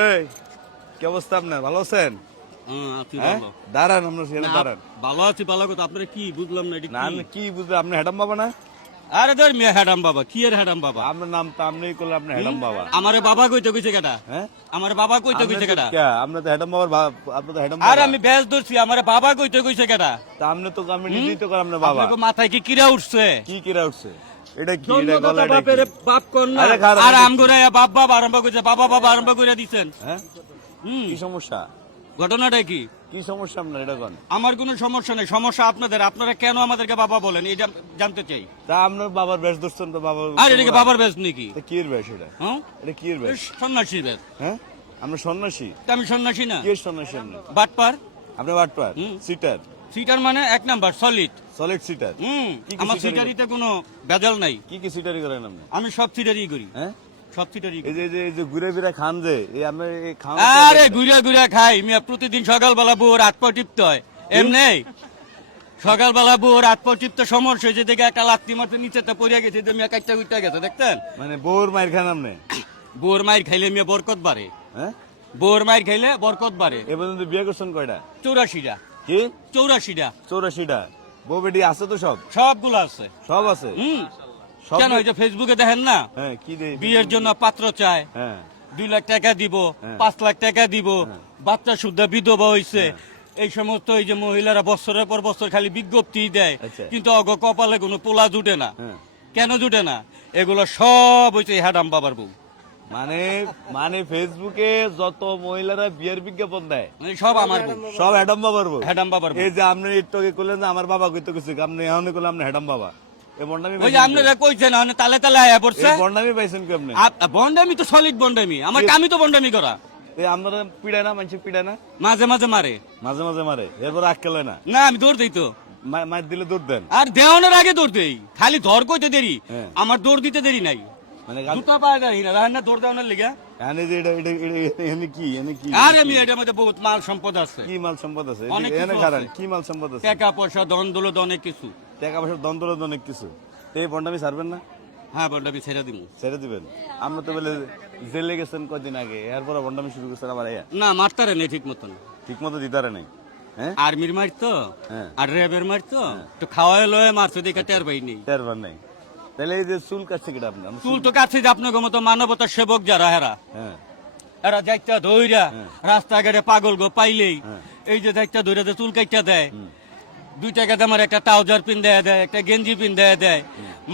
এই কি অবস্থা আপনার? ভালো আছেন? হ্যাঁ। দাঁড়ান আমরা সেখানে দাঁড়ান। ভালো আছি ভালো কথা আপনারা কি বুঝলাম না না কি? আপনি হ্যাডাম বাবা না? আরে ধর মিয়া হ্যাডাম বাবা কি এর হ্যাডাম বাবা? আপনার নাম তো আপনি করলে আপনি হ্যাডাম বাবা। আমারে বাবা কইতে কইছে কেটা হ্যাঁ? আমার বাবা কইতে কইছে কেটা? আপনি তো হ্যাডাম বাবার বা- আপনি তো হ্যাডাম আর বাবা। আমি বেশ ধরছি আমার বাবা কইতে কইছে কেটা তা আপনি তো আমি নিজেই তো করে আপনার বাবা। আপনাকে মাথায় কি কিরা উঠছে? কি কিরা উঠছে? এটা কি? এটা গলা এটা বাপের বাপ কর না। আরে খারাপ, আর এটা বাপ বাপ আরম্ভ কইছে বাবা বাবা আরম্ভ করে দিছেন। হ্যাঁ? কি সমস্যা? ঘটনাটা কি? কি সমস্যা আপনার? এটা কোন? আমার কোনো সমস্যা নেই সমস্যা আপনাদের। আপনারা কেন আমাদেরকে বাবা বলেন? এটা জানতে চাই। তা আপনার বাবার বেশ ধরছেন তো বাবা আর বাবার বেশ নাকি? তা কি বেশ এটা? হ্যাঁ? এটা কি বেশ? সন্ন্যাসী বেশ। হ্যাঁ? আমরা সন্ন্যাসী। তা আমি সন্ন্যাসী না? কি এর সন্ন্যাসী আপনি বাটপার? বাটপার। সিটার সিটার মানে এক নাম্বার সলিড সলিড সিটার হুম। আমার সিটারি? সিটারিতে কোনো ভেজাল নাই। কি কি সিটারি করেন আপনি? আমি সব সিটারি করি। হ্যাঁ? সব সিটারি এই যে এই যে এই যে ঘুরে ফিরে খান যে এই আপনি এই খান আরে খাই মিয়া প্রতিদিন সকালবেলা বউ রাত পর টিপতে হয় এমনি সকালবেলা বউ রাত পর টিপতে সমস্যা হয়েছে দেখে একটা লাত্তি মারতে নিচেতে পড়িয়া গেছে যে মিয়া উইটা গেছে দেখতেন মানে বউর মায়ের খান আপনি? বউর মায়ের খাইলে মিয়া বরকত বাড়ে। হ্যাঁ? বউর মায়ের খাইলে বরকত বাড়ে। এ পর্যন্ত বিয়ে করছেন কয়টা? চৌরাশিটা। কি? চৌরাশিটা। চৌরাশিটা। বউ বেটি আছে তো সব? সবগুলো আছে। সব আছে? হুম। কেন ওই যে ফেসবুকে দেখেন না? হ্যাঁ কি বিয়ের জন্য পাত্র চায়। হ্যাঁ। দুই লাখ টাকা দিব হ্যাঁ। পাঁচ লাখ টাকা দিব বাচ্চা শুদ্ধ বিধবা হইছে। এই সমস্ত এই যে মহিলারা বছরের পর বছর খালি বিজ্ঞপ্তি দেয়। আচ্ছা। কিন্তু অগ কপালে কোনো পোলা জুটে না। কেন জুটে না? এগুলো সব হইছে হ্যাডাম বাবার বউ। মানে মানে ফেসবুকে যত মহিলারা বিয়ের বিজ্ঞাপন দেয় মানে সব আমার সব হ্যাডাম বাবার বউ। হ্যাডাম বাবার এই যে আপনি একটু করলেন যে আমার বাবা কইতে কইছে আপনি এখন করলেন আপনি হ্যাডাম বাবা। মাঝে মাঝে মারে। মাঝে মাঝে মারে এরপর আক্কেলে না? না আমি দৌড় দিই তো। মার দিলে দৌড় দেন। আর দেওয়ানোর আগে দৌড় দেই। খালি ধর কইতে দেরি। হ্যাঁ। আমার দৌড় দিতে দেরি নাই। মানে গাল- জুতা পায়ে দেয় না রান্না দৌড় দেওয়ানোর লিগা এনে যে এটা এটা এটা- এনে কি এনে কি আর আমি এটার মধ্যে বহুত মাল সম্পদ আছে কি মাল সম্পদ আছে এনে কিছু কি মাল সম্পদ আছে টাকা পয়সা দন দৌলত অনেক কিছু টাকা পয়সার দ্বন্দ্ব অনেক কিছু তো এই বন্ডামি ছাড়বেন না হ্যাঁ বলটা ছেড়ে দিব ছেড়ে দিবেন আমরা তো বলে জেলে গেছেন কদিন আগে এরপর বন্ডামি শুরু করছেন আবার না মারতারে নেই ঠিক মতন ঠিক মতো দিতারে নাই হ্যাঁ আর্মির মার তো আর র্যাবের মার তো তো খাওয়ায় লয়ে মারছে দেখে টের পাই নেই তেরবার নাই তাহলে এই যে চুল কাটছে কিটা আপনি? চুল তো কাছে যে আপনাকে মতো মানবতার সেবক যারা হেরা। হ্যাঁ। এরা যাইতা ধইরা রাস্তাঘাটে পাগল গো পাইলেই হ্যাঁ। এই যে যাইতা ধইরা যে চুল কাইটা দেয় দুই টাকা দামের একটা ট্রাউজার পিন দেয় দেয় একটা গেঞ্জি পিন দেয় দেয়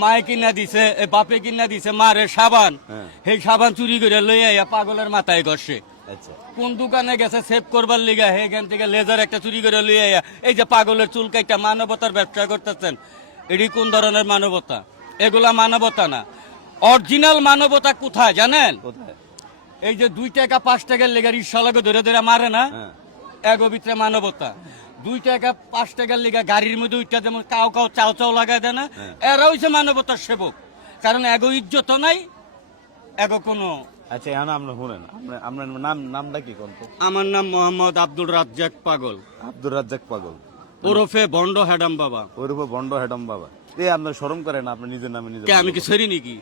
মায়ে কিনা দিছে এ বাপে কিনা দিছে মারে সাবান হ্যাঁ। সেই সাবান চুরি করে লই আইয়া পাগলের মাথায় ঘষে। আচ্ছা। কোন দোকানে গেছে সেভ করবার লিগা হেখান থেকে লেজার একটা চুরি করে লই আইয়া এই যে পাগলের চুল কাইটা মানবতার ব্যবসা করতেছেন এটি কোন ধরনের মানবতা? এগুলা মানবতা না। অরিজিনাল মানবতা কোথায় জানেন? কোথায়? এই যে দুই টাকা পাঁচ টাকার লেগে রিক্সালাকে ধরে ধরে মারে না? হ্যাঁ। এগো ভিতরে মানবতা। দুই টাকা পাঁচ টাকার লেগে গাড়ির মধ্যে উঠটা যেমন কাউ কাউ চাও চাও লাগাই দেয় না এরা হইছে মানবতার সেবক। কারণ এগো ইজ্জত নাই এগো কোনো আচ্ছা এখন আমরা শুনেন আপনার নাম নামটা কি কোন আমার নাম মোহাম্মদ আব্দুল রাজ্জাক পাগল। আব্দুর রাজ্জাক পাগল। ওরফে বন্ড হ্যাডাম বাবা। ওর উপর বন্ড হেডম বাবা। এই আপনার শরম করে না আপনার নিজের নামে নিজের কে আমি কি সরি নাকি?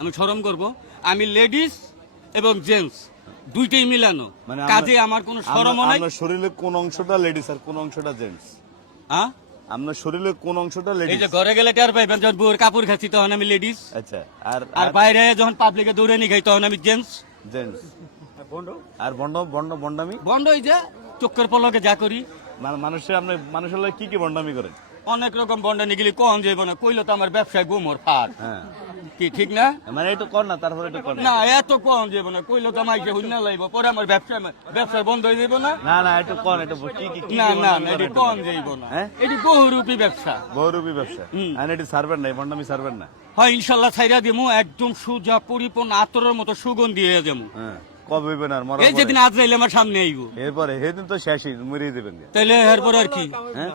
আমি সরম করব। আমি লেডিস এবং জেন্টস দুইটাই মিলানো। মানে কাজে আমার কোনো সরমও নাই। আপনার শরীরের কোন অংশটা লেডিস আর কোন অংশটা জেন্টস? হ্যাঁ? আপনার শরীরের কোন অংশটা এই যে ঘরে গেলে টের পাইবেন যখন বউয়ের কাপড় খাচ্ছি তখন আমি লেডিস। আচ্ছা আর আর বাইরে যখন পাবলিকে দৌড়ে নি খাই তখন আমি জেন্টস। জেন্টস। আর বন্ড বন্ড বন্ডামি বন্ধ হয়ে যা চোখের পলকে যা করি। মানে মানুষের আপনি মানুষের লাগে কি কি বন্ডামি করেন? অনেক রকম বন্ড নিগিলি কম যাইব না কইলো তো আমার ব্যবসায় গুমর ফার। হ্যাঁ। কি ঠিক না? মানে একটু কর না তারপরে একটু কর না। না এত কম যাইব না কইলো তো মাইকে হুন্না লাইব পরে আমার ব্যবসা ব্যবসা বন্ধ হয়ে যাইব না? না না একটু কর একটু কি কি না না না, এটি কম যাইব। না। হ্যাঁ? এটি বহুরূপী ব্যবসা। বহুরূপী ব্যবসা। আর এটি সার্ভেন নাই বন্ডামি সার্ভেন না। হয় ইনশাল্লাহ ছাইরা দিমু একদম সুজা পরিপূর্ণ আতরের মতো সুগন্ধি হয়ে যাব হ্যাঁ। কবে হইবেন আর মরা এই যেদিন আজরাইল আমার সামনে আইব। এরপরে সেদিন তো শেষই মরিয়ে দেবেন তাইলে এরপর আর কি হ্যাঁ?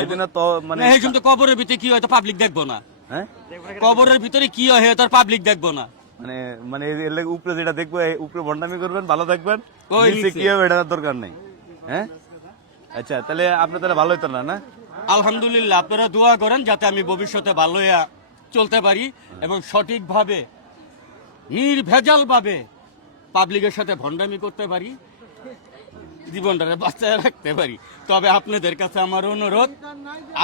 এদিন তো মানে না, এই তো কবরের ভিতরে কি হয় তো পাবলিক দেখব না। হ্যাঁ? কবরের ভিতরে কি হয় তার পাবলিক দেখব না। মানে মানে এর লাগে উপরে যেটা দেখব উপরে বন্ডামি করবেন ভালো থাকবেন। ওই নিচে নিচে। কি হবে এটার দরকার নেই। হ্যাঁ? আচ্ছা তাহলে আপনার তাহলে ভালো হইতো না না? আলহামদুলিল্লাহ আপনারা দোয়া করেন যাতে আমি ভবিষ্যতে ভালো চলতে পারি এবং সঠিকভাবে নির্ভেজাল ভাবে পাবলিকের সাথে ভণ্ডামি করতে পারি জীবনটাকে বাঁচায় রাখতে পারি। তবে আপনাদের কাছে আমার অনুরোধ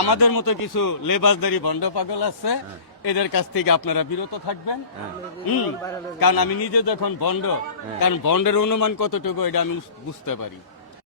আমাদের মতো কিছু লেবাসদারি ভণ্ড পাগল আছে এদের কাছ থেকে আপনারা বিরত থাকবেন। হুম, কারণ আমি নিজে যখন ভণ্ড কারণ ভণ্ডের অনুমান কতটুকু এটা আমি বুঝতে পারি।